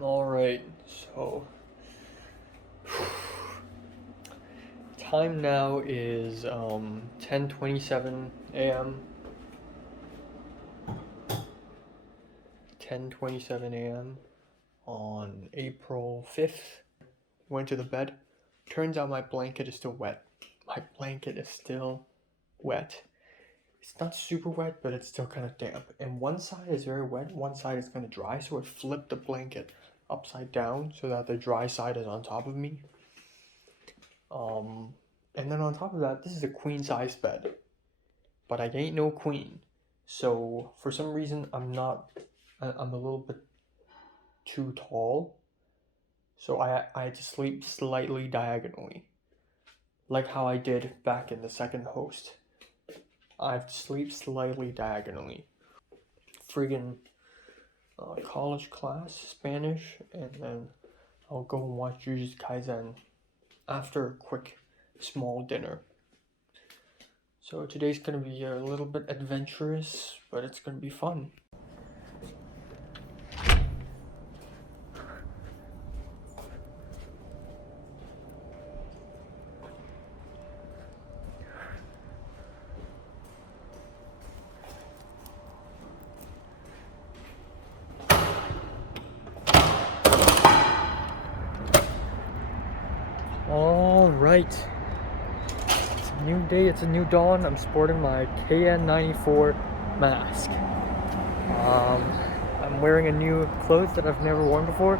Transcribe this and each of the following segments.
Alright, so time now is 10:27 a.m. 10:27 a.m. on April 5th. Went to the bed. Turns out my blanket is still wet. My blanket is still wet. It's not super wet, but it's still kind of damp. And one side is very wet, one side is kind of dry, so I flipped the blanket upside down so that the dry side is on top of me. And then on top of that, this is a queen size bed, but I ain't no queen. So for some reason, I'm a little bit too tall. So I had to sleep slightly diagonally, like how I did back in the second host. I have to sleep slightly diagonally. Friggin' college class, Spanish, and then I'll go and watch Jujutsu Kaisen after a quick small dinner. So today's gonna be a little bit adventurous, but it's gonna be fun. All right, it's a new day, it's a new dawn. I'm sporting my KN94 mask. I'm wearing a new clothes that I've never worn before,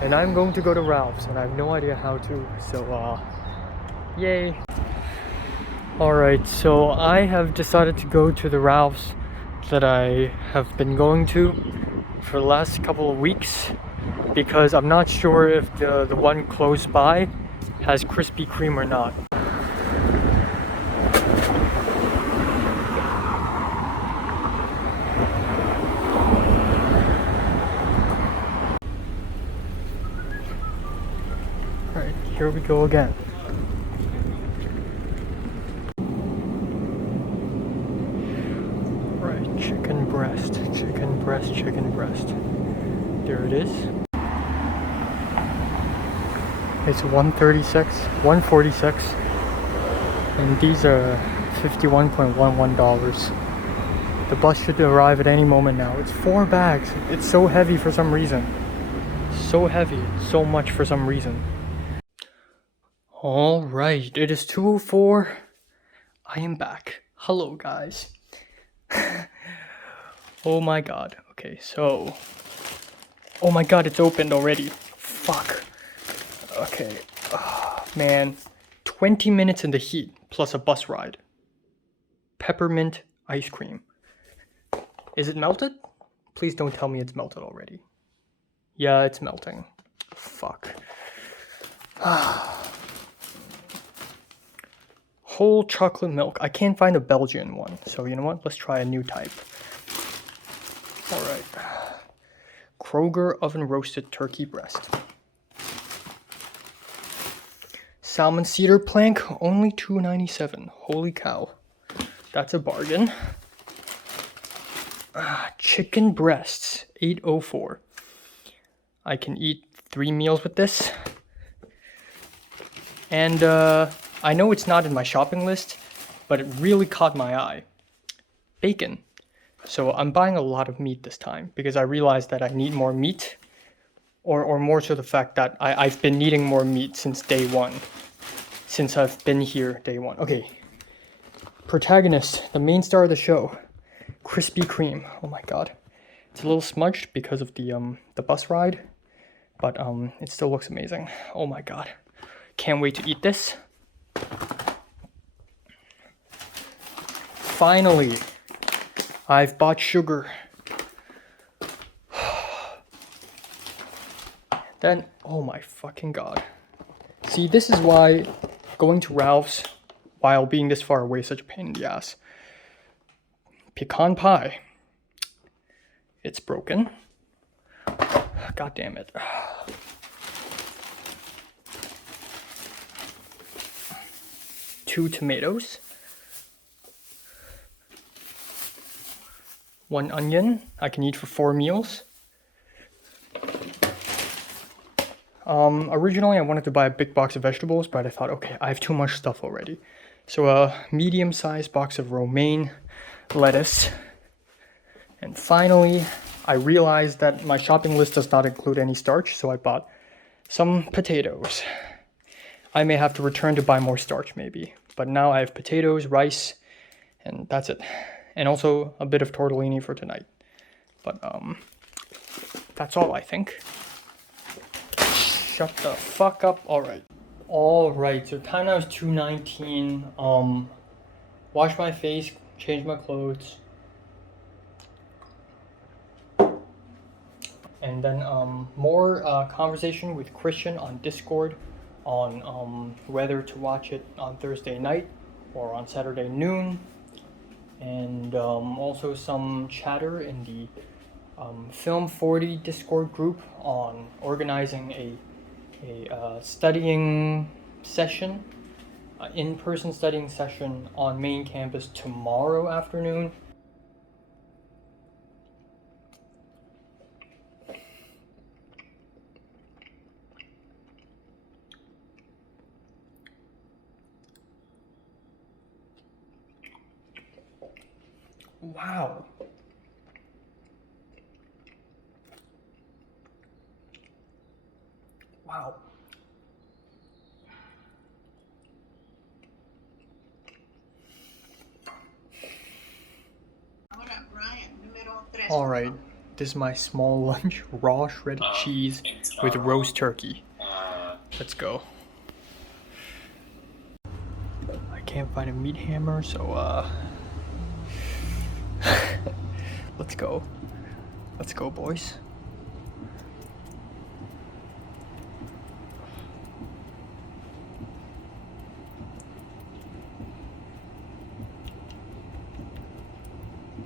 and I'm going to go to Ralph's, and I have no idea how to, so yay. Alright, so I have decided to go to the Ralph's that I have been going to for the last couple of weeks, because I'm not sure if the one close by has Krispy Kreme or not. Alright, here we go again. Right, chicken breast, chicken breast, chicken breast. There it is. It's 146, and these are $51.11. The bus should arrive at any moment now. It's 4 bags. It's so heavy for some reason. So heavy, so much for some reason. Alright, it is 2:04. I am back. Hello, guys. Oh my god. Okay, so... Oh my god, it's opened already. Fuck. Okay. Oh, man. 20 minutes in the heat, plus a bus ride. Peppermint ice cream. Is it melted? Please don't tell me it's melted already. Yeah, it's melting. Fuck. Whole chocolate milk. I can't find a Belgian one, so you know what? Let's try a new type. Alright. Kroger oven roasted turkey breast. Salmon cedar plank, only $2.97. Holy cow. That's a bargain. Chicken breasts, $8.04. I can eat 3 meals with this. And I know it's not in my shopping list, but it really caught my eye. Bacon. So I'm buying a lot of meat this time because I realized that I need more meat, or more to the fact that I've been needing more meat since day one. Since I've been here day one. Okay. Protagonist, the main star of the show. Krispy Kreme. Oh my god. It's a little smudged because of the bus ride, but it still looks amazing. Oh my god. Can't wait to eat this. Finally, I've bought sugar. Then, oh my fucking god. See, this is why going to Ralph's while being this far away is such a pain in the ass. Pecan pie. It's broken. God damn it. Two tomatoes. 1 onion. I can eat for 4 meals. Originally I wanted to buy a big box of vegetables, but I thought, okay, I have too much stuff already. So a medium-sized box of romaine lettuce. And finally, I realized that my shopping list does not include any starch, so I bought some potatoes. I may have to return to buy more starch maybe, but now I have potatoes, rice, and that's it. And also a bit of tortellini for tonight. But that's all I think. Shut the fuck up. Alright, so time now is 2:19. Wash my face, change my clothes. And then more conversation with Christian on Discord on whether to watch it on Thursday night or on Saturday noon. And also some chatter in the Film 40 Discord group on organizing a studying session, in-person studying session on main campus tomorrow afternoon. Wow. Wow. Alright, this is my small lunch, raw shredded cheese with roast turkey. Let's go. I can't find a meat hammer, so let's go. Let's go, boys.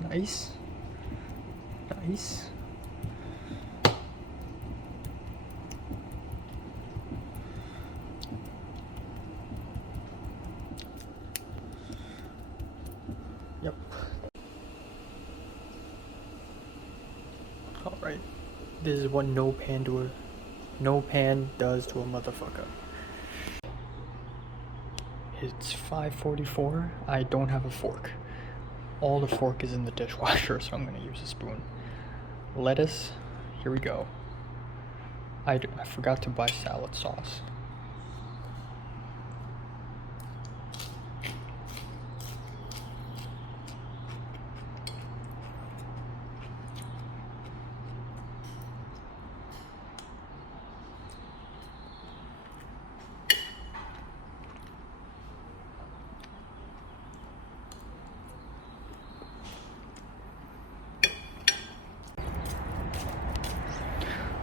Nice. Nice. Yep. Alright. This is what no pan does to a motherfucker. It's 5:44. I don't have a fork. All the fork is in the dishwasher, so I'm gonna use a spoon. Lettuce, here we go. I forgot to buy salad sauce.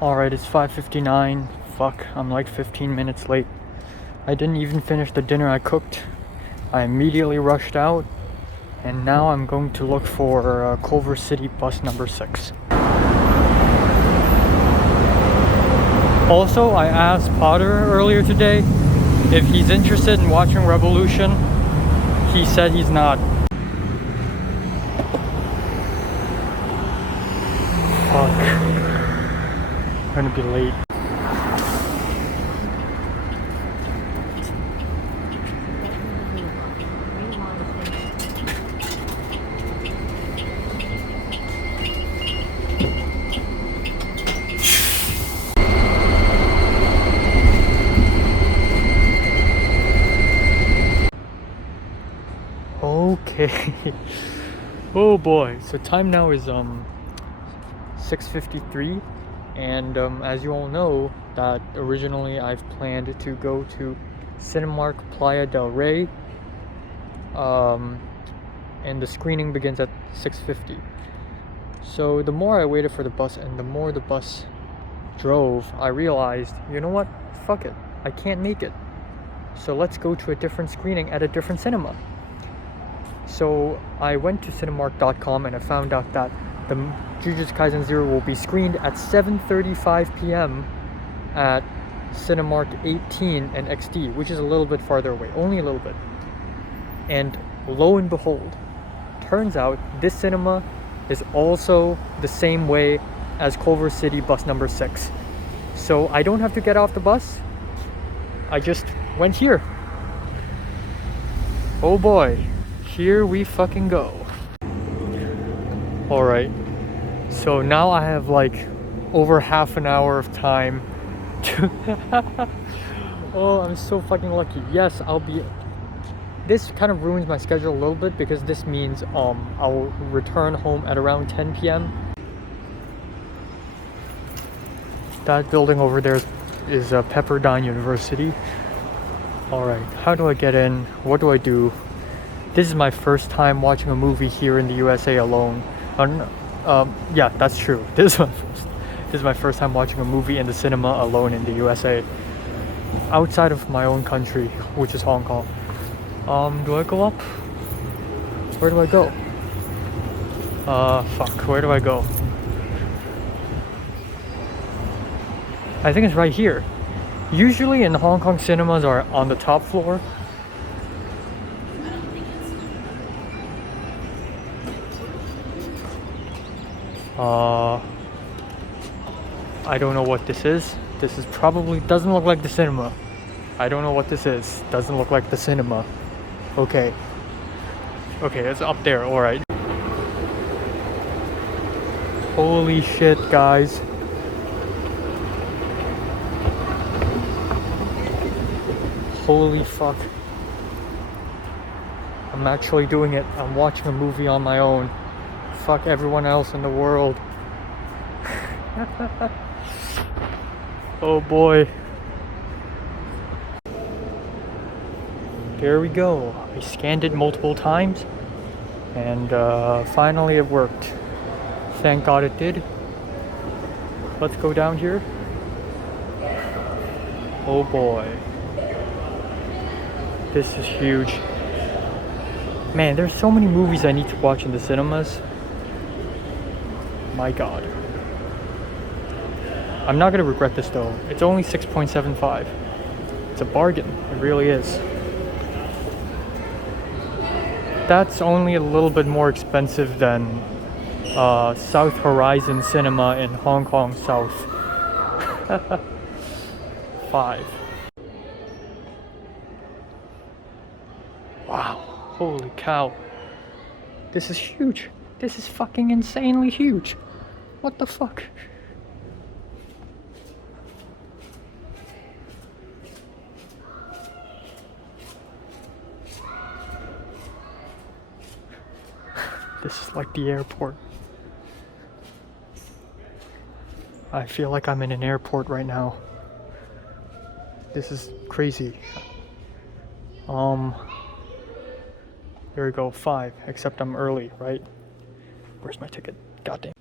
Alright, it's 5:59. Fuck, I'm like 15 minutes late. I didn't even finish the dinner I cooked. I immediately rushed out, and now I'm going to look for Culver City bus number 6. Also, I asked Potter earlier today if he's interested in watching Revolution. He said he's not. Fuck. I'm gonna be late. Okay. Oh boy. So time now is 6:53. And as you all know, that originally I've planned to go to Cinemark Playa del Rey, and the screening begins at 6:50. So the more I waited for the bus and the more the bus drove, I realized, you know what, fuck it, I can't make it. So let's go to a different screening at a different cinema. So I went to Cinemark.com and I found out that the Jujutsu Kaisen 0 will be screened at 7:35 p.m. at Cinemark 18 and XD, which is a little bit farther away, only a little bit. And lo and behold, turns out this cinema is also the same way as Culver City bus number 6. So I don't have to get off the bus. I just went here. Oh boy, here we fucking go. Alright, so now I have like over half an hour of time to oh, I'm so fucking lucky. Yes, this kind of ruins my schedule a little bit because this means I'll return home at around 10 p.m. That building over there is Pepperdine University. Alright, how do I get in? What do I do? This is my first time watching a movie here in the USA alone. Yeah, that's true. This is my first time watching a movie in the cinema alone in the USA. Outside of my own country, which is Hong Kong. Do I go up? Where do I go? Fuck, where do I go? I think it's right here. Usually in Hong Kong cinemas are on the top floor. I don't know what this is. This is probably doesn't look like the cinema. I don't know what this is. Doesn't look like the cinema. Okay. Okay, it's up there, alright. Holy shit, guys. Holy fuck. I'm actually doing it. I'm watching a movie on my own. Fuck everyone else in the world. Oh boy. There we go. I scanned it multiple times and finally it worked. Thank God it did. Let's go down here. Oh boy. This is huge. Man, there's so many movies I need to watch in the cinemas. My God. I'm not gonna regret this though. It's only 6.75. It's a bargain. It really is. That's only a little bit more expensive than South Horizon Cinema in Hong Kong South. 5. Wow. Holy cow. This is huge. This is fucking insanely huge. What the fuck? This is like the airport. I feel like I'm in an airport right now. This is crazy. There we go, 5, except I'm early, right? Where's my ticket? Goddamn.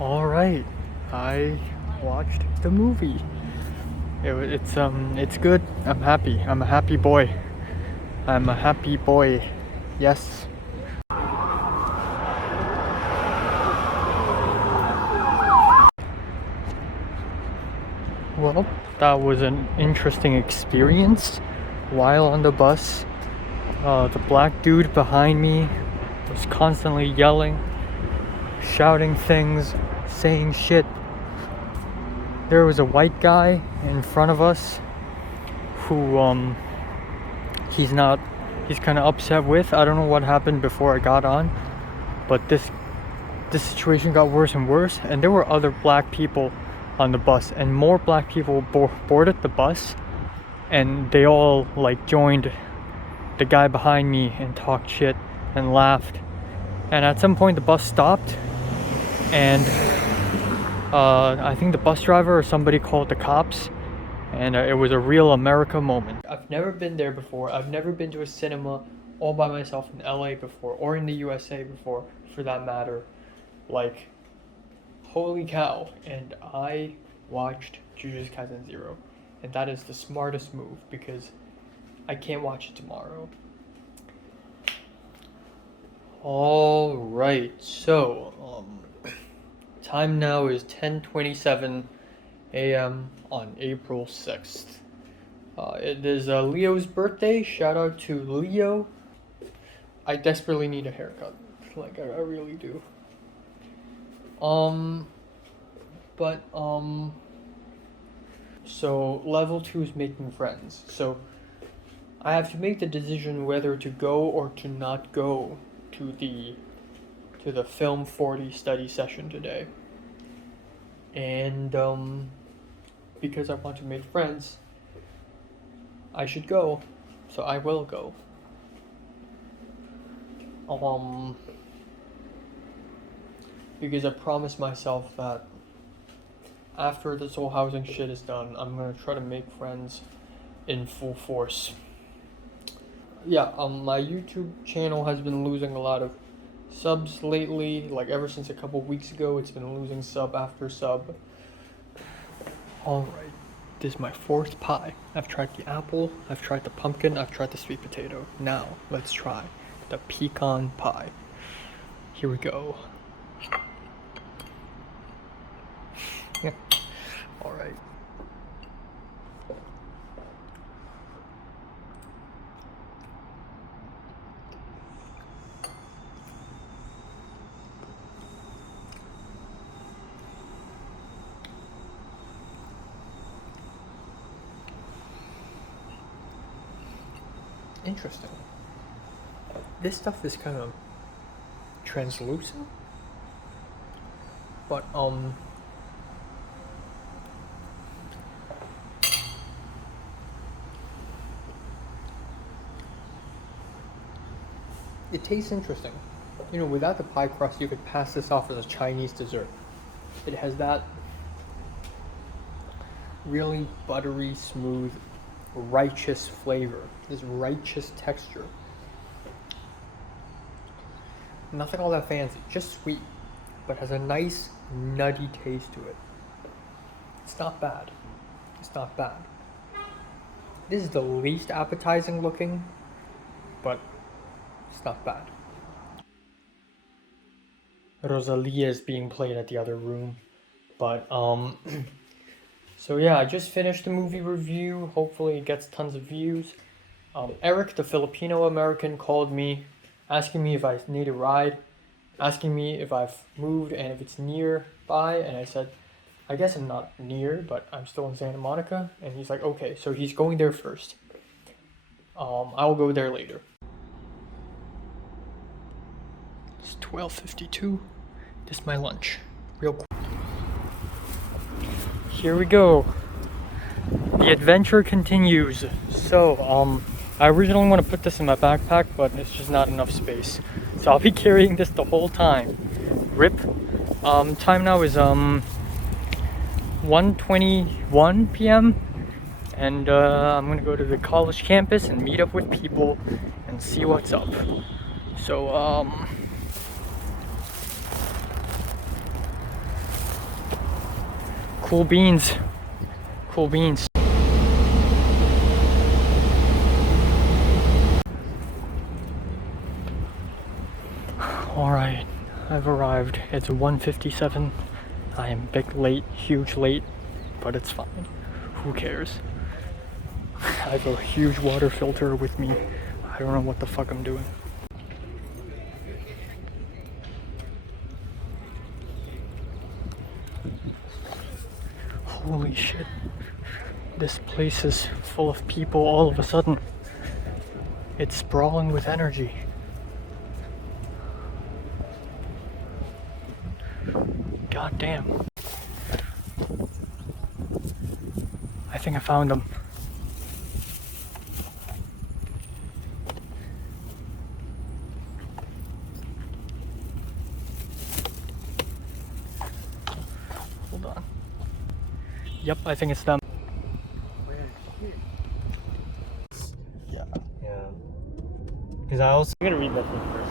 All right, I watched the movie. It's good. I'm happy. I'm a happy boy. I'm a happy boy. Yes. Well, that was an interesting experience. While on the bus, the black dude behind me was constantly yelling, shouting things, saying shit. There was a white guy in front of us who he's kind of upset with. I don't know what happened before I got on, but this situation got worse and worse, and there were other black people on the bus, and more black people boarded the bus, and they all like joined the guy behind me and talked shit and laughed. And at some point the bus stopped, and I think the bus driver or somebody called the cops, and it was a real America moment. I've never been there before. I've never been to a cinema all by myself in LA before, or in the USA before, for that matter. Like, holy cow. And I watched Jujutsu Kaisen 0. And that is the smartest move because I can't watch it tomorrow. Alright, so time now is 10:27 a.m. on April 6th. It is Leo's birthday. Shout out to Leo. I desperately need a haircut. Like, I really do. So level 2 is making friends. So I have to make the decision whether to go or to not go to the Film 40 study session today. And because I want to make friends, I should go. So I will go. Because I promised myself that after this whole housing shit is done, I'm gonna try to make friends in full force. Yeah, my YouTube channel has been losing a lot of subs lately. Like ever since a couple weeks ago, it's been losing sub after sub. Alright, this is my 4th pie. I've tried the apple, I've tried the pumpkin, I've tried the sweet potato. Now, let's try the pecan pie. Here we go. Yeah. Alright. Interesting. This stuff is kind of translucent, but it tastes interesting. You know, without the pie crust, you could pass this off as a Chinese dessert. It has that really buttery, smooth, righteous flavor, this righteous texture. Nothing all that fancy, just sweet, but has a nice nutty taste to it. It's not bad. It's not bad. This is the least appetizing looking, but it's not bad. Rosalia is being played at the other room, but so yeah, I just finished the movie review. Hopefully it gets tons of views. Eric, the Filipino American, called me asking me if I need a ride, asking me if I've moved and if it's nearby, and I said, I guess I'm not near, but I'm still in Santa Monica, and he's like, okay, so he's going there first. I'll go there later. It's 12:52. This is my lunch. Real quick. Here we go. The adventure continues. So, I originally want to put this in my backpack, but it's just not enough space. So I'll be carrying this the whole time. RIP. Time now is 1:21 p.m. and I'm gonna go to the college campus and meet up with people and see what's up. So cool beans. Cool beans. Alright, I've arrived. It's 1:57. I am big late, huge late, but it's fine. Who cares? I have a huge water filter with me. I don't know what the fuck I'm doing. Holy shit. This place is full of people all of a sudden. It's sprawling with energy. God damn. I think I found them. Hold on. Yep, I think it's them. Yeah. Because I'm gonna read that thing first.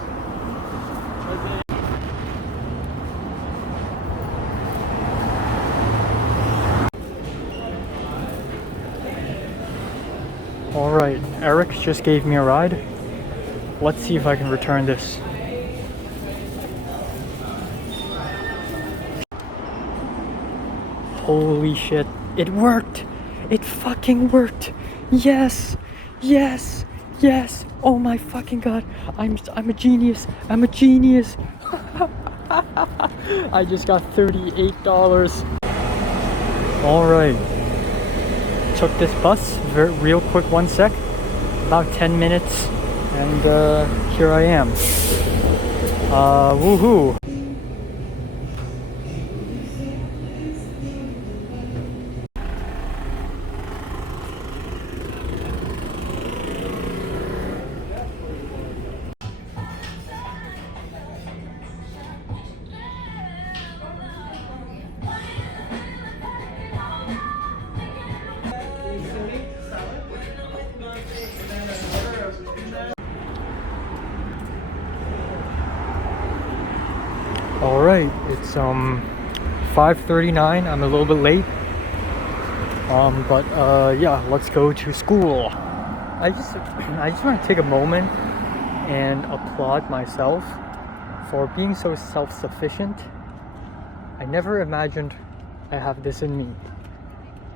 Alright, Eric just gave me a ride. Let's see if I can return this. Holy shit, it worked! It fucking worked! Yes! Yes! Yes! Oh my fucking god! I'm a genius! I'm a genius! I just got $38. Alright. Took this bus, real quick, 1 sec. About 10 minutes. And here I am. Woohoo! Alright, it's 5:39. I'm a little bit late. But yeah, let's go to school. I just want to take a moment and applaud myself for being so self-sufficient. I never imagined I have this in me.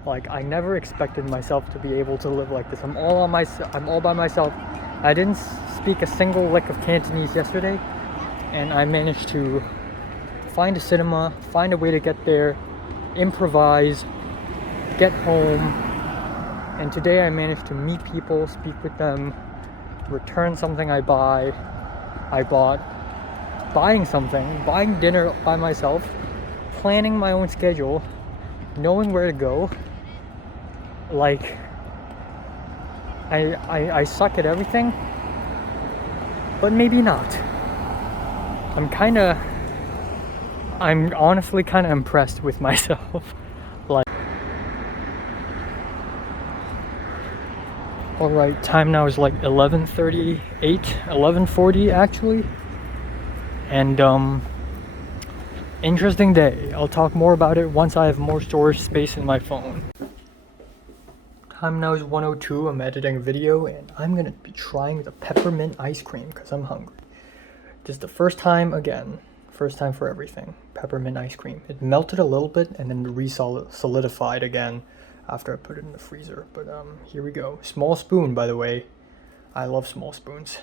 Like, I never expected myself to be able to live like this. I'm all by myself. I didn't speak a single lick of Cantonese yesterday, and I managed to find a cinema, find a way to get there, improvise, get home, and today I managed to meet people, speak with them, return something I bought, buying something, buying dinner by myself, planning my own schedule, knowing where to go. Like, I suck at everything, but maybe not. I'm honestly kind of impressed with myself. Like, alright, time now is like 11:38, 11:40 actually. And interesting day. I'll talk more about it once I have more storage space in my phone. Time now is 1:02. I'm editing a video and I'm gonna be trying the peppermint ice cream because I'm hungry. This is the first time again. First time for everything. Peppermint ice cream. It melted a little bit and then solidified again after I put it in the freezer. But here we go. Small spoon, by the way. I love small spoons.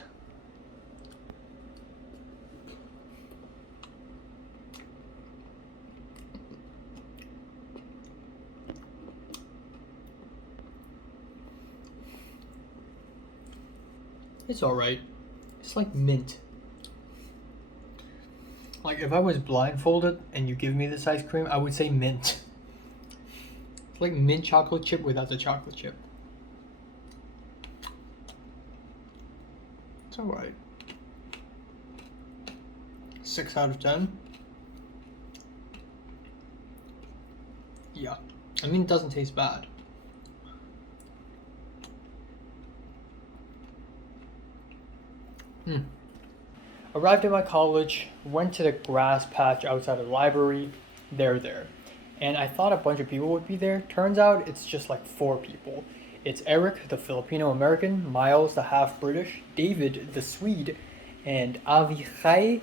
It's alright. It's like mint. Like, if I was blindfolded and you give me this ice cream, I would say mint. It's like mint chocolate chip without the chocolate chip. It's alright. 6 out of 10. Yeah. I mean, it doesn't taste bad. Arrived at my college, went to the grass patch outside of the library. They're there. And I thought a bunch of people would be there. Turns out it's just like 4 people. It's Eric, the Filipino American, Miles, the half British, David, the Swede, and Avichai,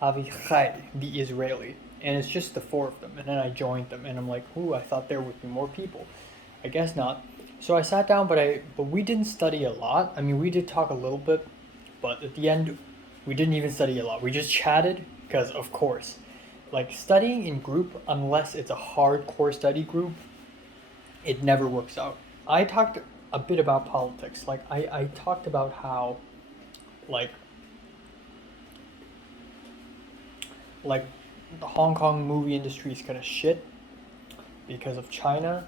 the Israeli. And it's just the 4 of them. And then I joined them, and I'm like, ooh, I thought there would be more people. I guess not. So I sat down, but we didn't study a lot. I mean, we did talk a little bit, but at the end, we didn't even study a lot. We just chatted because, of course, like, studying in group, unless it's a hardcore study group, it never works out. I talked a bit about politics. Like, I talked about how, like the Hong Kong movie industry is kind of shit because of China.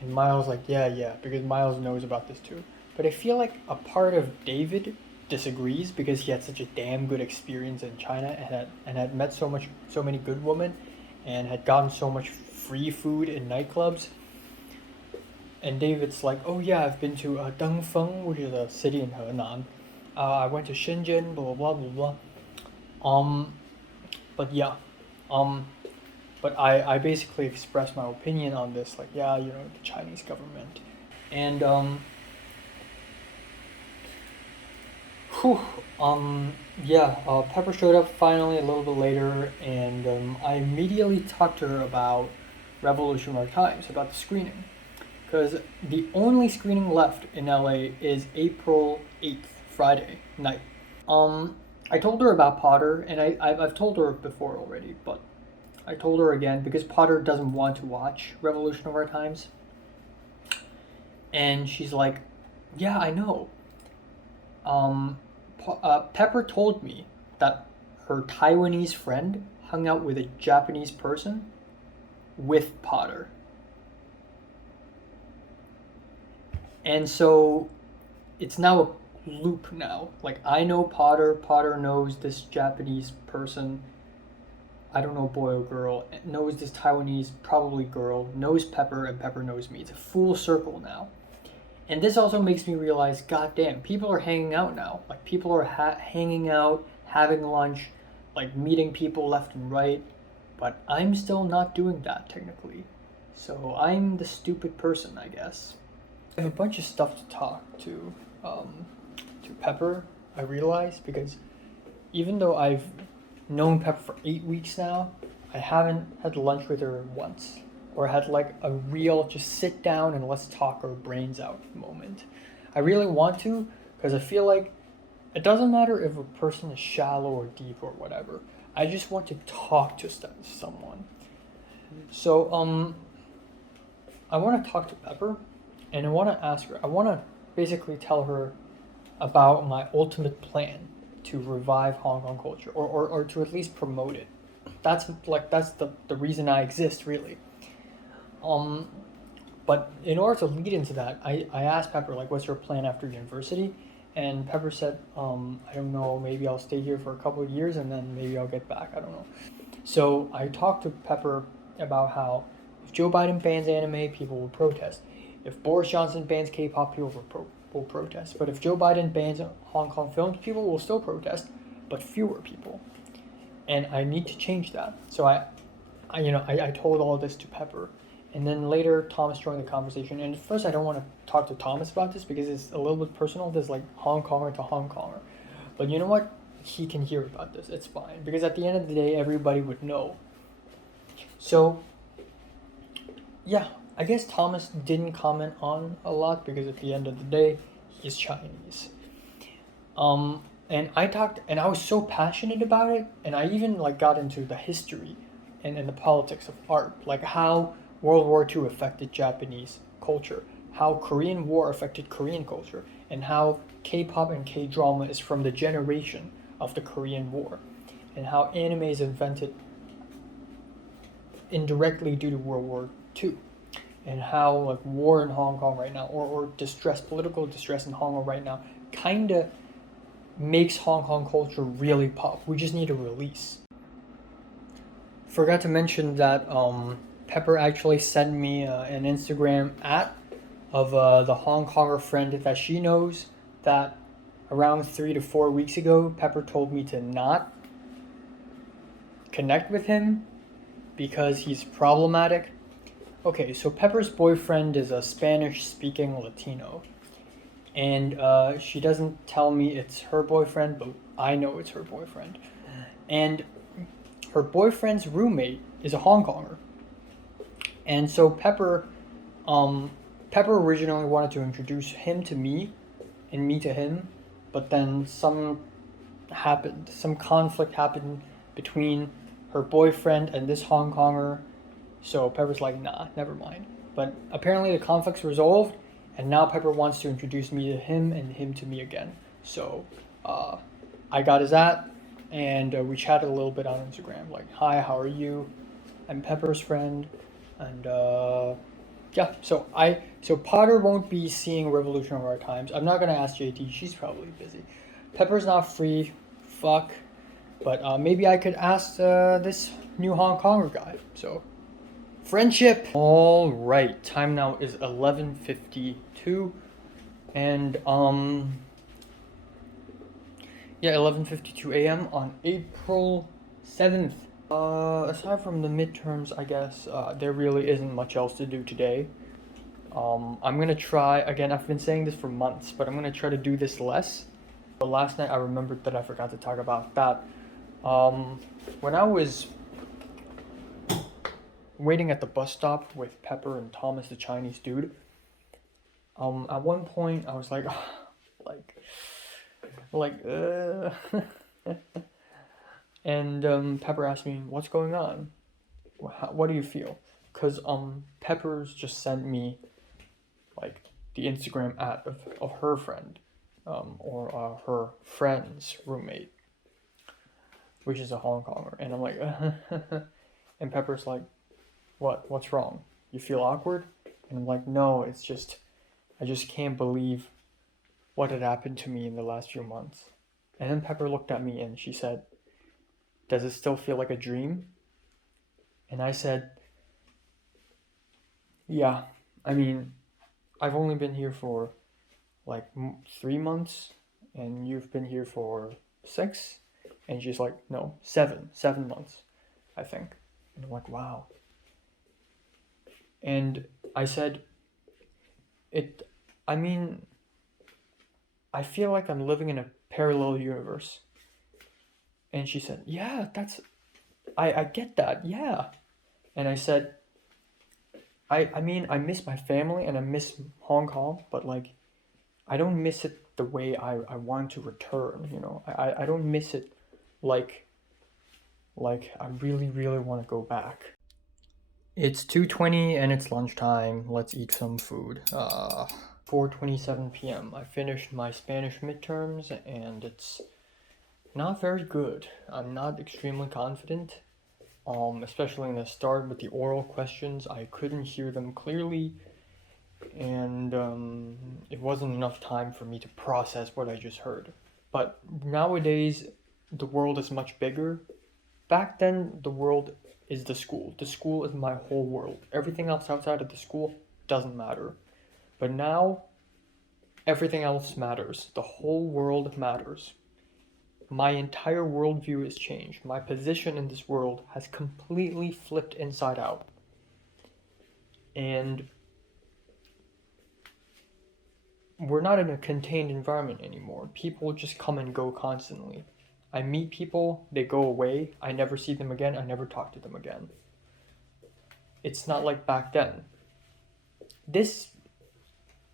And Miles like, yeah, because Miles knows about this too. But I feel like a part of David disagrees because he had such a damn good experience in China and had met so many good women and had gotten so much free food in nightclubs. And David's like, oh yeah, I've been to Dengfeng, which is a city in Henan. I went to Shenzhen, blah blah blah blah. But yeah, but I basically expressed my opinion on this, like, yeah, you know, the Chinese government, and Whew. Yeah, Pepper showed up finally a little bit later, and I immediately talked to her about Revolutionary Times, about the screening. Because the only screening left in LA is April 8th, Friday night. I told her about Potter, and I've told her before already, but I told her again because Potter doesn't want to watch Revolution of Our Times. And she's like, yeah, I know. Pepper told me that her Taiwanese friend hung out with a Japanese person with Potter. And so it's now a loop now. Like, I know Potter, Potter knows this Japanese person, I don't know, boy or girl, knows this Taiwanese, probably girl, knows Pepper, and Pepper knows me. It's a full circle now. And this also makes me realize, goddamn, people are hanging out now. Like, people are hanging out, having lunch, like, meeting people left and right. But I'm still not doing that, technically. So I'm the stupid person, I guess. I have a bunch of stuff to talk to Pepper, I realize, because even though I've known Pepper for 8 weeks now, I haven't had lunch with her once, or had like a real just sit down and let's talk our brains out moment. I really want to, because I feel like it doesn't matter if a person is shallow or deep or whatever. I just want to talk to someone. So I want to talk to Pepper, and I want to ask her. I want to basically tell her about my ultimate plan to revive Hong Kong culture, or to at least promote it. That's the reason I exist, really. But in order to lead into that, I asked Pepper, like, what's her plan after university? And Pepper said, I don't know, maybe I'll stay here for a couple of years and then maybe I'll get back. I don't know. So I talked to Pepper about how if Joe Biden bans anime, people will protest. If Boris Johnson bans K-pop, people will protest. But if Joe Biden bans Hong Kong films, people will still protest, but fewer people. And I need to change that. So I told all this to Pepper. And then later, Thomas joined the conversation. And at first, I don't want to talk to Thomas about this because it's a little bit personal. There's like Hong Konger to Hong Konger. But you know what? He can hear about this. It's fine. Because at the end of the day, everybody would know. So, yeah, I guess Thomas didn't comment on a lot because at the end of the day, he's Chinese. And I talked, and I was so passionate about it. And I even like got into the history and the politics of art. Like how World War II affected Japanese culture, how Korean War affected Korean culture, and how K-pop and K-drama is from the generation of the Korean War, and how anime is invented indirectly due to World War II, and how like war in Hong Kong right now, or distress, political distress in Hong Kong right now, kinda makes Hong Kong culture really pop. We just need a release. Forgot to mention that Pepper actually sent me an Instagram of the Hong Konger friend that she knows that around 3 to 4 weeks ago, Pepper told me to not connect with him because he's problematic. Okay, so Pepper's boyfriend is a Spanish-speaking Latino. And she doesn't tell me it's her boyfriend, but I know it's her boyfriend. And her boyfriend's roommate is a Hong Konger. And so Pepper originally wanted to introduce him to me and me to him, but then some conflict happened between her boyfriend and this Hong Konger. So Pepper's like, nah, never mind. But apparently the conflict's resolved, and now Pepper wants to introduce me to him and him to me again. So I got his and we chatted a little bit on Instagram, like, hi, how are you? I'm Pepper's friend. And yeah, so Potter won't be seeing Revolution of Our Times. I'm not gonna ask JT, she's probably busy. Pepper's not free, fuck. But maybe I could ask this new Hong Konger guy. So friendship. All right, time now is 11:52, and 11:52 a.m. on April 7th. Aside from the midterms, I guess there really isn't much else to do today. I'm gonna try, again, I've been saying this for months, but I'm gonna try to do this less. But last night I remembered that I forgot to talk about that. When I was waiting at the bus stop with Pepper and Thomas, the Chinese dude, at one point I was like, like, like. And Pepper asked me, "What's going on? What do you feel?" Cause Pepper's just sent me like the Instagram ad of her friend, or her friend's roommate, which is a Hong Konger, and I'm like, and Pepper's like, What's wrong? You feel awkward?" And I'm like, "No, it's just I just can't believe what had happened to me in the last few months." And then Pepper looked at me and she said, "Does it still feel like a dream?" And I said, "Yeah, I mean, I've only been here for like 3 months, and you've been here for 6." And she's like, "No, 7 months, I think." And I'm like, "Wow." And I said, "It, I mean, I feel like I'm living in a parallel universe." And she said, "Yeah, I get that, yeah." And I said, I mean, I miss my family and I miss Hong Kong, but like, I don't miss it the way I want to return, you know? I don't miss it like, I really, really want to go back. It's 2:20 and it's lunchtime. Let's eat some food. 4:27 p.m. I finished my Spanish midterms and it's not very good. I'm not extremely confident. Especially in the start with the oral questions, I couldn't hear them clearly, and it wasn't enough time for me to process what I just heard. But nowadays, the world is much bigger. Back then, the world is the school. The school is my whole world. Everything else outside of the school doesn't matter. But now, everything else matters. The whole world matters. My entire worldview has changed. My position in this world has completely flipped inside out. And we're not in a contained environment anymore. People just come and go constantly. I meet people, they go away, I never see them again, I never talk to them again. It's not like back then. This,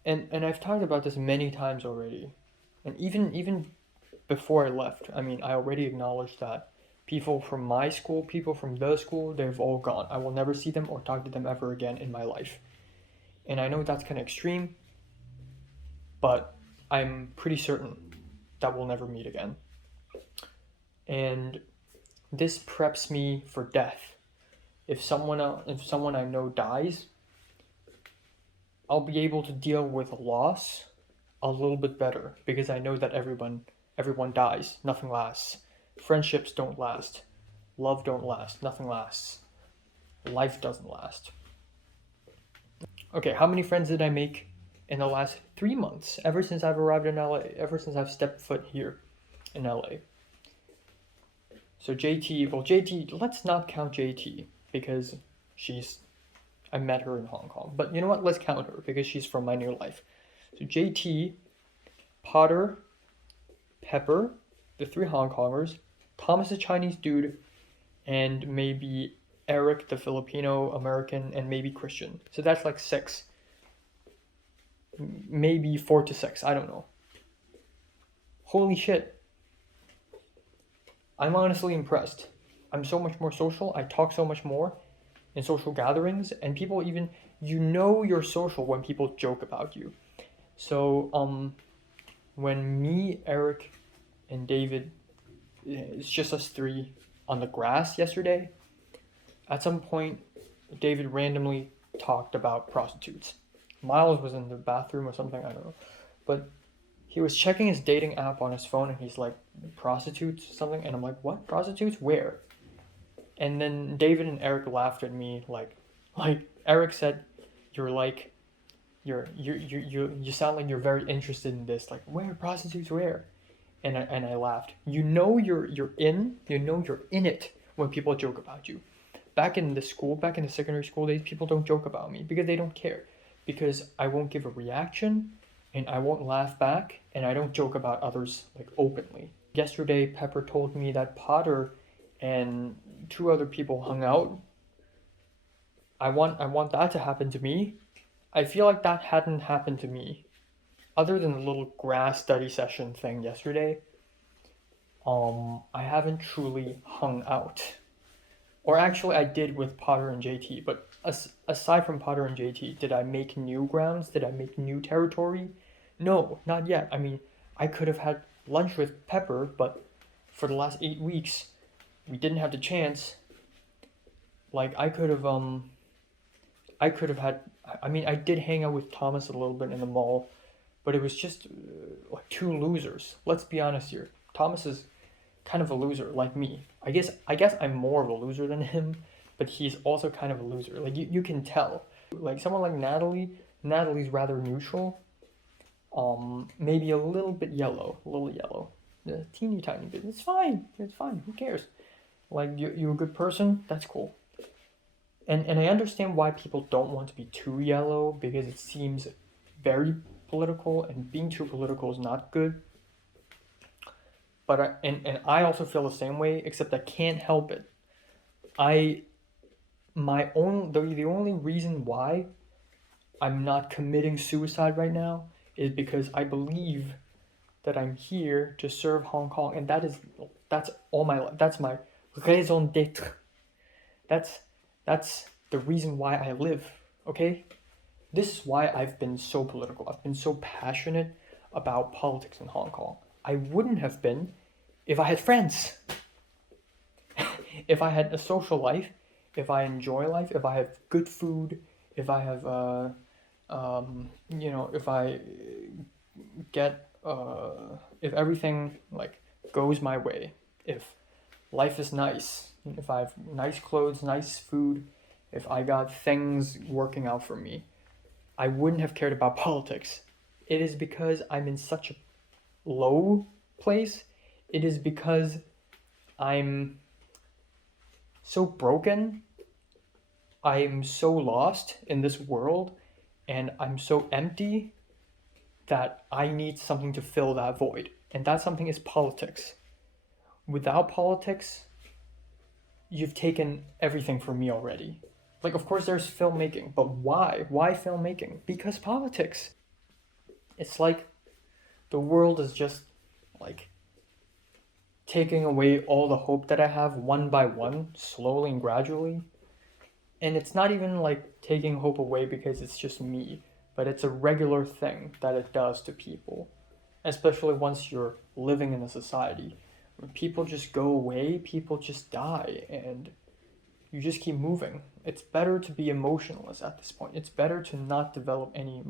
and I've talked about this many times already. And even before I left, I mean, I already acknowledged that people from my school, people from the school, they've all gone. I will never see them or talk to them ever again in my life. And I know that's kind of extreme, but I'm pretty certain that we'll never meet again. And this preps me for death. If someone I know dies, I'll be able to deal with loss a little bit better because I know that everyone dies. Nothing lasts. Friendships don't last. Love don't last. Nothing lasts. Life doesn't last. Okay, how many friends did I make in the last 3 months? Ever since I've arrived in LA, ever since I've stepped foot here in LA. So JT, let's not count JT because I met her in Hong Kong. But you know what? Let's count her because she's from my new life. So JT, Potter, Pepper, the 3 Hong Kongers, Thomas the Chinese dude, and maybe Eric the Filipino American, and maybe Christian. So that's like 6. Maybe 4 to 6. I don't know. Holy shit. I'm honestly impressed. I'm so much more social. I talk so much more in social gatherings, and people even, you're social when people joke about you. So when me, Eric, and David, it's just us 3 on the grass yesterday, at some point David randomly talked about prostitutes. Miles was in the bathroom or something, I don't know, but he was checking his dating app on his phone and he's like, prostitutes or something, and I'm like, what, prostitutes, where? And then David and Eric laughed at me like Eric said, you sound like you're very interested in this, like, where, prostitutes, where? And I laughed. You're in it when people joke about you. Back in the secondary school days, people don't joke about me because they don't care, because I won't give a reaction, and I won't laugh back, and I don't joke about others like openly. Yesterday, Pepper told me that Potter and 2 other people hung out. I want that to happen to me. I feel like that hadn't happened to me, other than the little grass study session thing yesterday. I haven't truly hung out. Or actually, I did with Potter and JT, but aside from Potter and JT, did I make new grounds? Did I make new territory? No, not yet. I mean, I could have had lunch with Pepper, but for the last 8 weeks, we didn't have the chance. Like, I could have had. I mean, I did hang out with Thomas a little bit in the mall, but it was just like 2 losers. Let's be honest here. Thomas is kind of a loser, like me. I guess I'm more of a loser than him, but he's also kind of a loser. Like you can tell. Like someone like Natalie's rather neutral. Maybe a little bit yellow, a teeny tiny bit. It's fine. Who cares? Like you're a good person. That's cool. And I understand why people don't want to be too yellow, because it seems very political, and being too political is not good. But I also feel the same way, except I can't help it. The only reason why I'm not committing suicide right now is because I believe that I'm here to serve Hong Kong, and that's all my life. That's my raison d'être. That's the reason why I live. Okay, this is why I've been so political. I've been so passionate about politics in Hong Kong. I wouldn't have been if I had friends, if I had a social life, if I enjoy life, if I have good food, if I have, if I get, if everything like goes my way, if life is nice, if I have nice clothes, nice food, if I got things working out for me, I wouldn't have cared about politics. It is because I'm in such a low place. It is because I'm so broken. I'm so lost in this world, and I'm so empty that I need something to fill that void. And that something is politics. Without politics, you've taken everything from me already. Like, of course, there's filmmaking, but why? Why filmmaking? Because politics. It's like the world is just like taking away all the hope that I have one by one, slowly and gradually. And it's not even like taking hope away because it's just me, but it's a regular thing that it does to people, especially once you're living in a society. When people just go away, people just die, and you just keep moving. It's better to be emotionless at this point. It's better to not develop any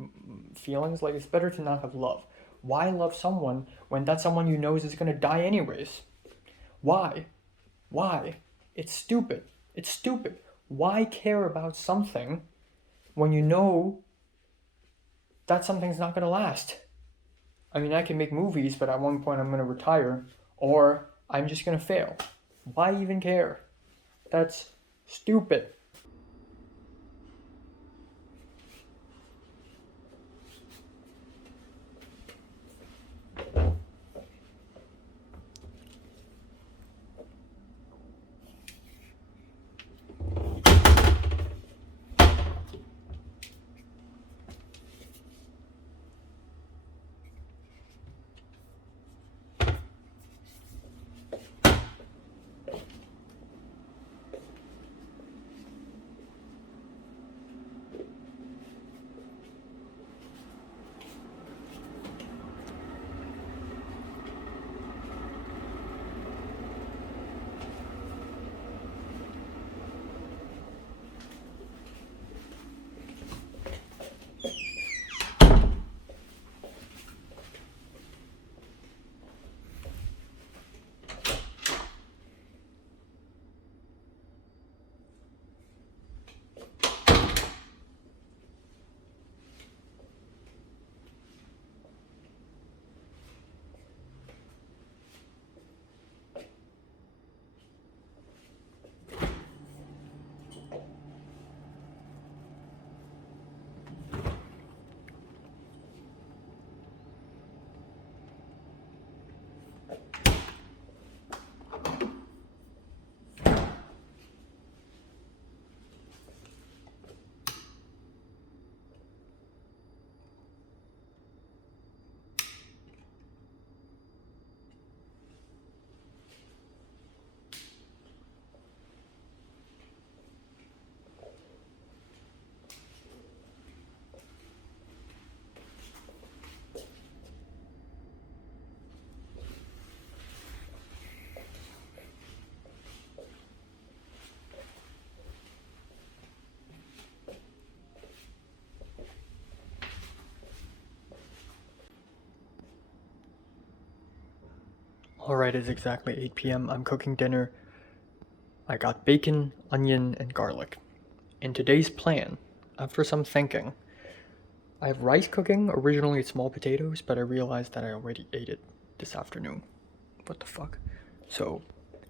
feelings. Like, it's better to not have love. Why love someone when that someone you know is going to die anyways? Why? It's stupid. Why care about something when you know that something's not going to last? I mean, I can make movies, but at one point I'm going to retire, or I'm just going to fail. Why even care? That's stupid. Alright, it's exactly 8 p.m. I'm cooking dinner. I got bacon, onion, and garlic. In today's plan, after some thinking, I have rice cooking. Originally it's small potatoes, but I realized that I already ate it this afternoon. What the fuck? So,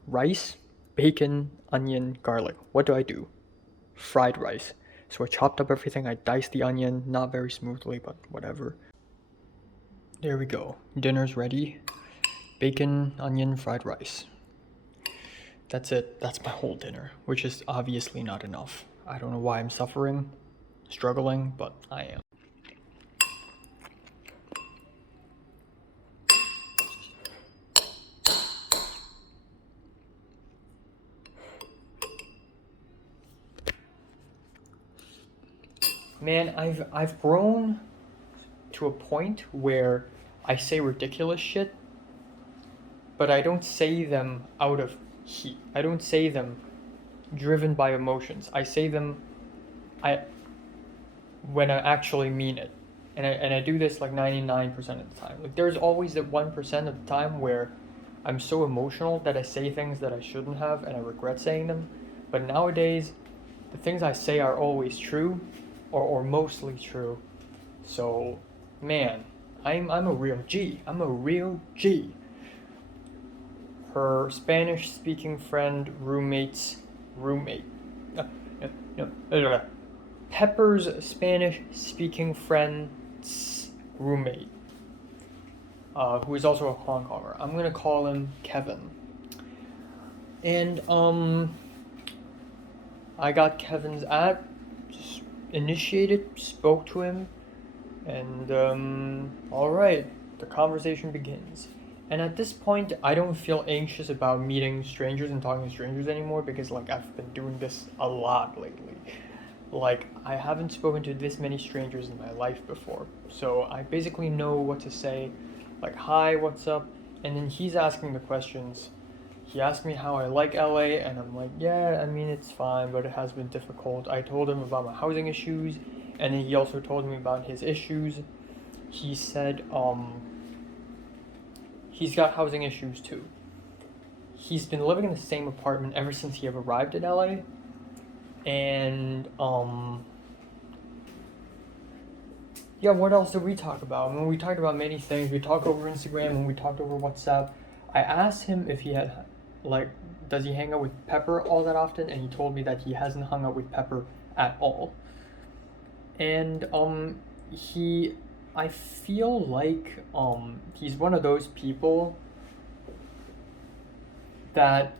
rice, bacon, onion, garlic. What do I do? Fried rice. So I chopped up everything. I diced the onion, not very smoothly, but whatever. There we go. Dinner's ready. Bacon, onion, fried rice. That's it. That's my whole dinner, which is obviously not enough. I don't know why I'm suffering, struggling, but I am. Man, I've grown to a point where I say ridiculous shit, but I don't say them out of heat. I don't say them driven by emotions. I say them when I actually mean it. And I do this like 99% of the time. Like there's always that 1% of the time where I'm so emotional that I say things that I shouldn't have and I regret saying them. But nowadays, the things I say are always true or mostly true. So, man, I'm a real G. I'm a real G. Her Spanish speaking friend roommate. Pepper's Spanish speaking friend's roommate, who is also a Hong Konger. I'm gonna call him Kevin. And I got Kevin's app, just initiated, spoke to him, and alright, the conversation begins. And at this point, I don't feel anxious about meeting strangers and talking to strangers anymore because like I've been doing this a lot lately. Like I haven't spoken to this many strangers in my life before. So I basically know what to say, like hi, what's up? And then he's asking the questions. He asked me how I like LA, and I'm like, yeah, I mean, it's fine, but it has been difficult. I told him about my housing issues, and then he also told me about his issues. He said, he's got housing issues too. He's been living in the same apartment ever since he ever arrived in LA, and, yeah, what else did we talk about? I mean, we talked about many things. We talked over Instagram, and we talked over WhatsApp. I asked him if he had, like, does he hang out with Pepper all that often? And he told me that he hasn't hung out with Pepper at all. And, I feel like, he's one of those people that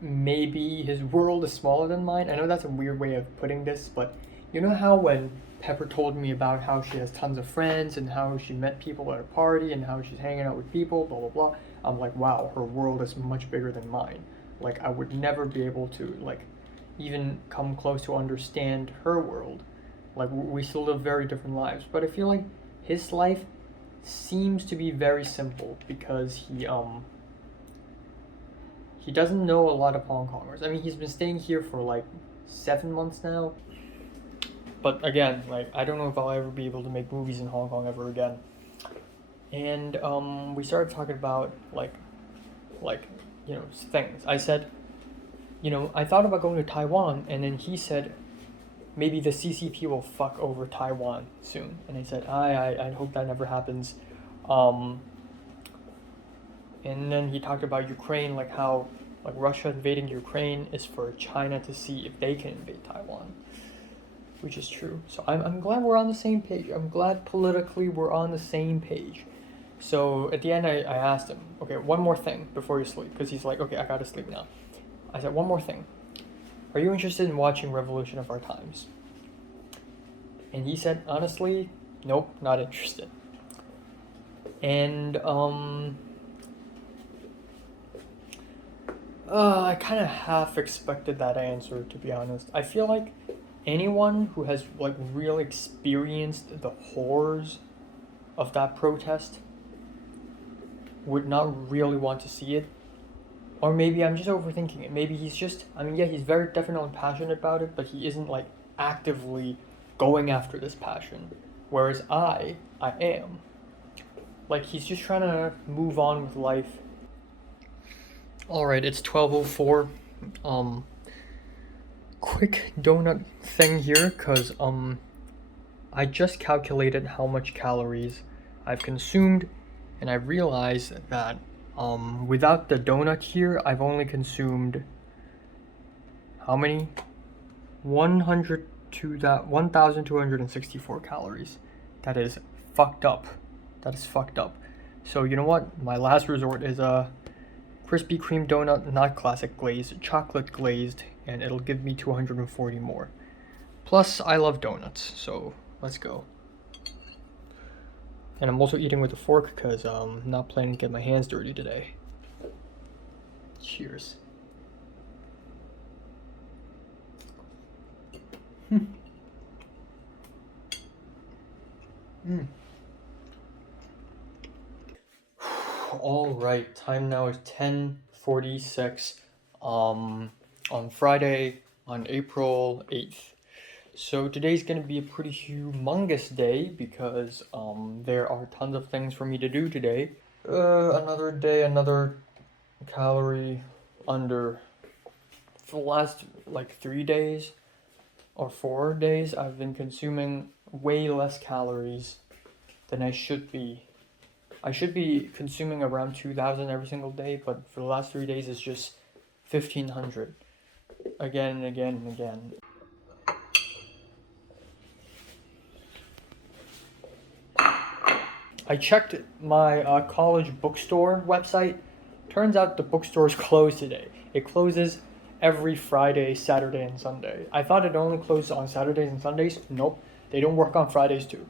maybe his world is smaller than mine. I know that's a weird way of putting this, but you know how when Pepper told me about how she has tons of friends and how she met people at a party and how she's hanging out with people, blah, blah, blah. I'm like, wow, her world is much bigger than mine. Like, I would never be able to, like, even come close to understand her world. Like, we still live very different lives. But I feel like his life seems to be very simple because he doesn't know a lot of Hong Kongers. I mean, he's been staying here for, like, 7 months now. But again, like, I don't know if I'll ever be able to make movies in Hong Kong ever again. And we started talking about like you know, things. I said, you know, I thought about going to Taiwan, and then he said maybe the CCP will fuck over Taiwan soon. And I said, I hope that never happens. And then he talked about Ukraine, like how like Russia invading Ukraine is for China to see if they can invade Taiwan, which is true. So I'm glad we're on the same page. I'm glad politically we're on the same page. So at the end, I asked him, okay, one more thing before you sleep, because he's like, okay, I gotta sleep now. I said, one more thing. Are you interested in watching Revolution of Our Times? And he said, honestly, nope, not interested. And I kind of half expected that answer, to be honest. I feel like anyone who has like really experienced the horrors of that protest would not really want to see it. Or maybe I'm just overthinking it. Maybe he's just, I mean, yeah, he's very definitely passionate about it, but he isn't like actively going after this passion. Whereas I am. Like, he's just trying to move on with life. Alright, it's 12:04. Quick donut thing here, cause I just calculated how much calories I've consumed, and I realized that without the donut here, I've only consumed how many? 1,264 calories. That is fucked up. That is fucked up. So you know what? My last resort is a Krispy Kreme donut, not classic glazed, chocolate glazed, and it'll give me 240 more. Plus, I love donuts, so let's go. And I'm also eating with a fork because I'm not planning to get my hands dirty today. Cheers. All right, time now is 10:46 on Friday on April 8th. So today's gonna be a pretty humongous day because there are tons of things for me to do today. Another day, another calorie under. For the last like 3 days or 4 days, I've been consuming way less calories than I should be. I should be consuming around 2,000 every single day, but for the last 3 days it's just 1,500. Again and again and again. I checked my college bookstore website. Turns out the bookstore is closed today. It closes every Friday, Saturday, and Sunday. I thought it only closed on Saturdays and Sundays. Nope, they don't work on Fridays too.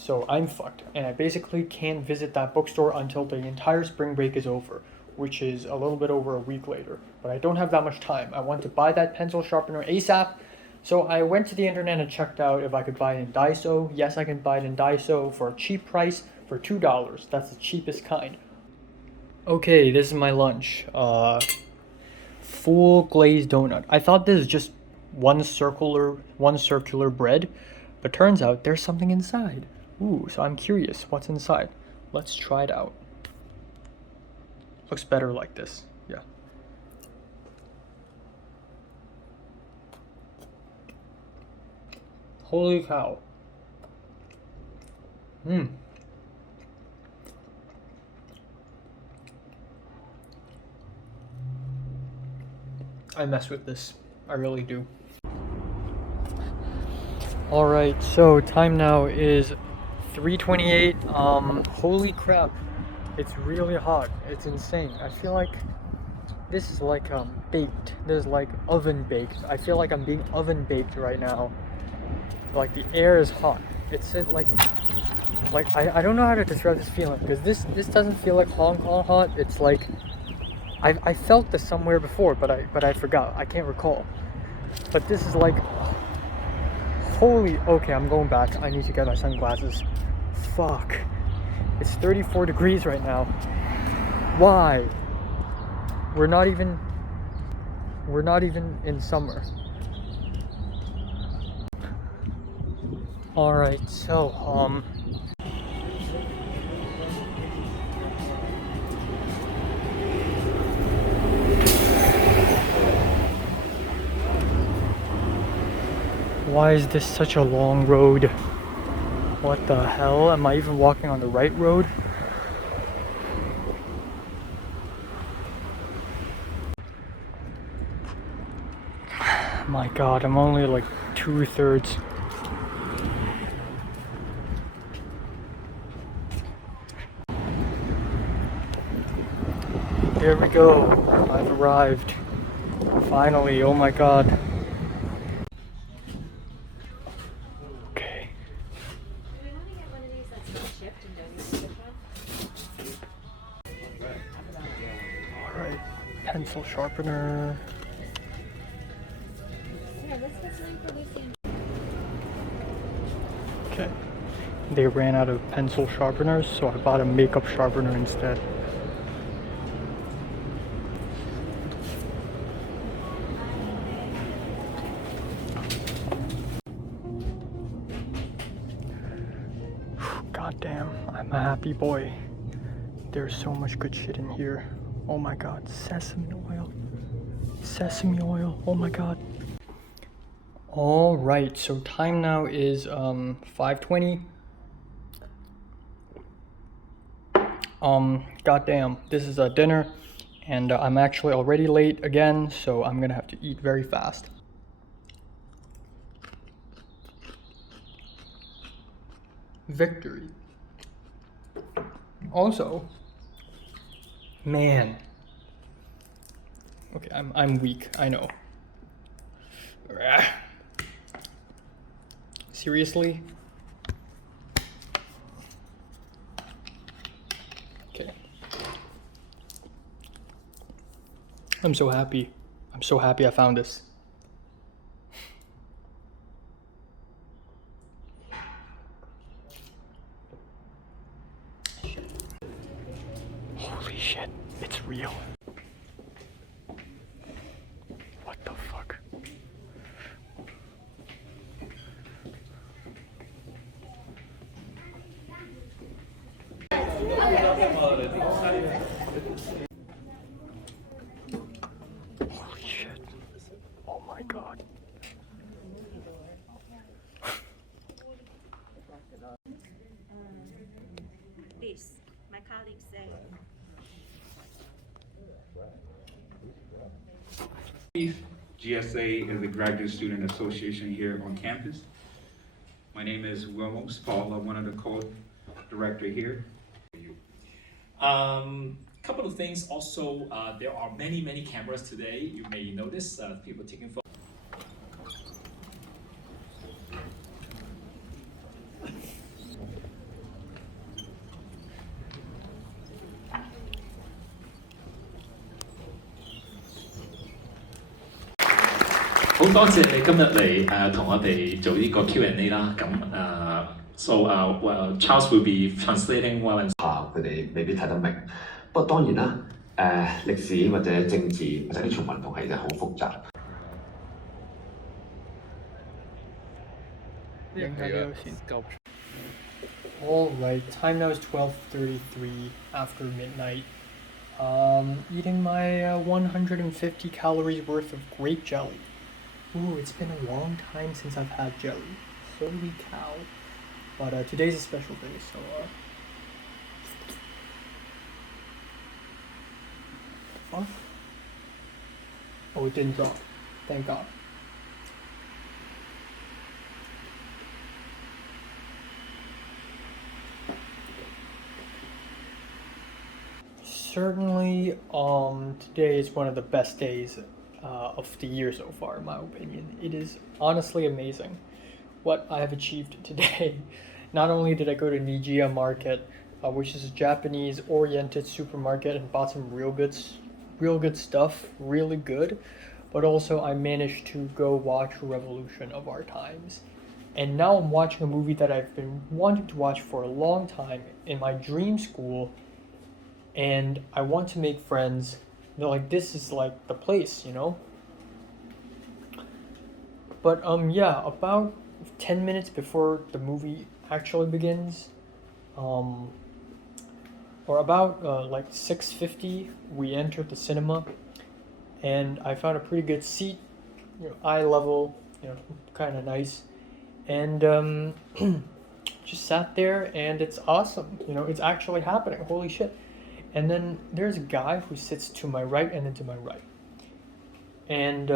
So I'm fucked, and I basically can't visit that bookstore until the entire spring break is over, which is a little bit over a week later. But I don't have that much time. I want to buy that pencil sharpener ASAP. So I went to the internet and checked out if I could buy it in Daiso. Yes, I can buy it in Daiso for a cheap price, for $2. That's the cheapest kind. Okay, this is my lunch. Full glazed donut. I thought this is just one circular bread, but turns out there's something inside. Ooh, so I'm curious what's inside. Let's try it out. Looks better like this. Yeah. Holy cow. I mess with this. I really do. Alright, so time now is 3:28. Holy crap. It's really hot. It's insane. I feel like this is like baked. This is like oven baked. I feel like I'm being oven baked right now. Like the air is hot. It's like I don't know how to describe this feeling because this doesn't feel like Hong Kong hot. It's like I felt this somewhere before, but I forgot. I can't recall. But this is like holy. Okay, I'm going back. I need to get my sunglasses. Fuck. It's 34 degrees right now. Why? We're not even in summer. All right, so why is this such a long road? What the hell? Am I even walking on the right road? My god, I'm only like 2/3. Here we go. I've arrived. Finally, oh my god. Okay. Alright, pencil sharpener. Okay. They ran out of pencil sharpeners, so I bought a makeup sharpener instead. God damn, I'm a happy boy. There's so much good shit in here. Oh my god, sesame oil. Sesame oil, oh my god. Alright, so time now is 5:20. Goddamn, this is a dinner, and I'm actually already late again, so I'm gonna have to eat very fast. Victory. Also, man. Okay, I'm weak, I know. Seriously? Okay. I'm so happy. I'm so happy I found this. Holy shit, it's real. What the fuck? Holy shit. Oh my god. This, my colleague say. GSA is the Graduate Student Association here on campus. My name is Wilmos Paul. I'm one of the co-director here. Couple of things also, there are many cameras today. You may notice people taking photos.好多謝你今日嚟同我哋做呢個 Q&A 啦。咁well, Charles will be translating while I'm 佢哋未必睇得明。不過當然啦，歷史或者政治或者呢場運動係真係好複雜。Alright, time now is 12:33 after midnight. Eating my 150 calories worth of grape jelly. Ooh, it's been a long time since I've had jelly. Holy cow. But today's a special day, so fuck. Oh, it didn't drop. Thank God. Certainly, today is one of the best days of the year so far, in my opinion. It is honestly amazing what I have achieved today. Not only did I go to Nijiya Market, which is a Japanese-oriented supermarket, and bought some real good stuff, really good, but also I managed to go watch Revolution of Our Times. And now I'm watching a movie that I've been wanting to watch for a long time in my dream school, and I want to make friends. They're like, this is like the place, you know? But yeah, about 10 minutes before the movie actually begins, or about like 6:50, we entered the cinema, and I found a pretty good seat, eye level, kind of nice, and just sat there, and it's awesome. It's actually happening. Holy shit. And then there's a guy who sits to my right and then to my right. And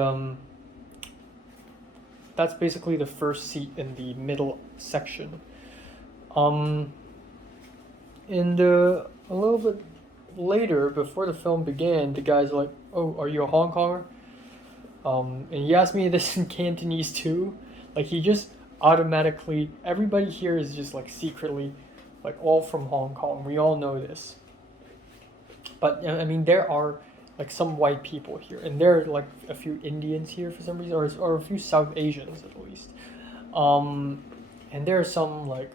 that's basically the first seat in the middle section. And a little bit later, before the film began, the guy's like, "Oh, are you a Hong Konger?" And he asked me this in Cantonese too. Like, he just automatically, everybody here is just like secretly, like, all from Hong Kong. We all know this. But I mean, there are like some white people here, and there are like a few Indians here for some reason, or a few South Asians at least. And there are some like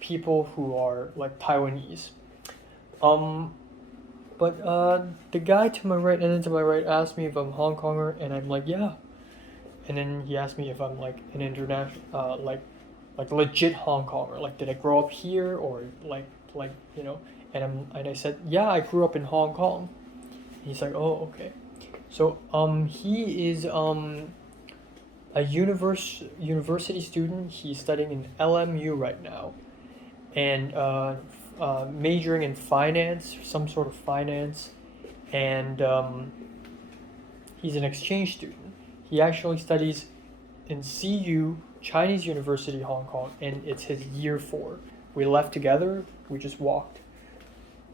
people who are like Taiwanese. But the guy to my right and then to my right asked me if I'm Hong Konger, and I'm like, yeah. And then he asked me if I'm like an international, like legit Hong Konger. Like, did I grow up here, or like. And I said, yeah, I grew up in Hong Kong. He's like, oh, okay. So he is a university student. He's studying in LMU right now, and majoring in finance, some sort of finance, and he's an exchange student. He actually studies in CU, Chinese University, Hong Kong, and it's his year 4. We left together. We just walked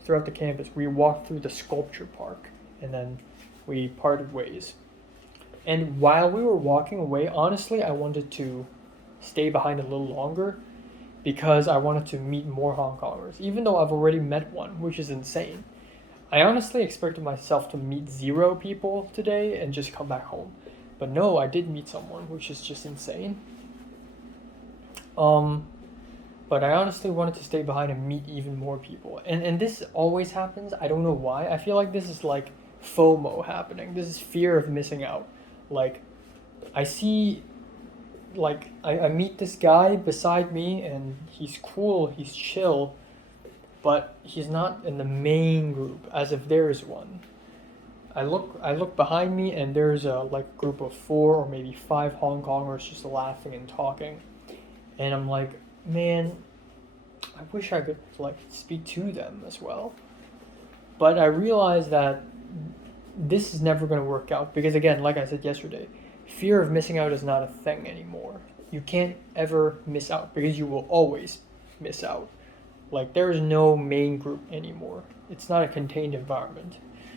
throughout the campus. We walked through the sculpture park, and then we parted ways. And while we were walking away, honestly, I wanted to stay behind a little longer because I wanted to meet more Hong Kongers, even though I've already met one, which is insane. I honestly expected myself to meet 0 people today and just come back home. But no, I did meet someone, which is just insane. But I honestly wanted to stay behind and meet even more people. And this always happens. I don't know why. I feel like this is like FOMO happening. This is fear of missing out. Like, I see, like, I meet this guy beside me and he's cool, he's chill, but he's not in the main group, as if there is one. I look behind me and there's a like group of 4 or maybe 5 Hong Kongers just laughing and talking. And I'm like, man, I wish I could like speak to them as well. But I realized that this is never going to work out because, again, like I said yesterday, fear of missing out is not a thing anymore. You can't ever miss out because you will always miss out. Like, there is no main group anymore. It's not a contained environment.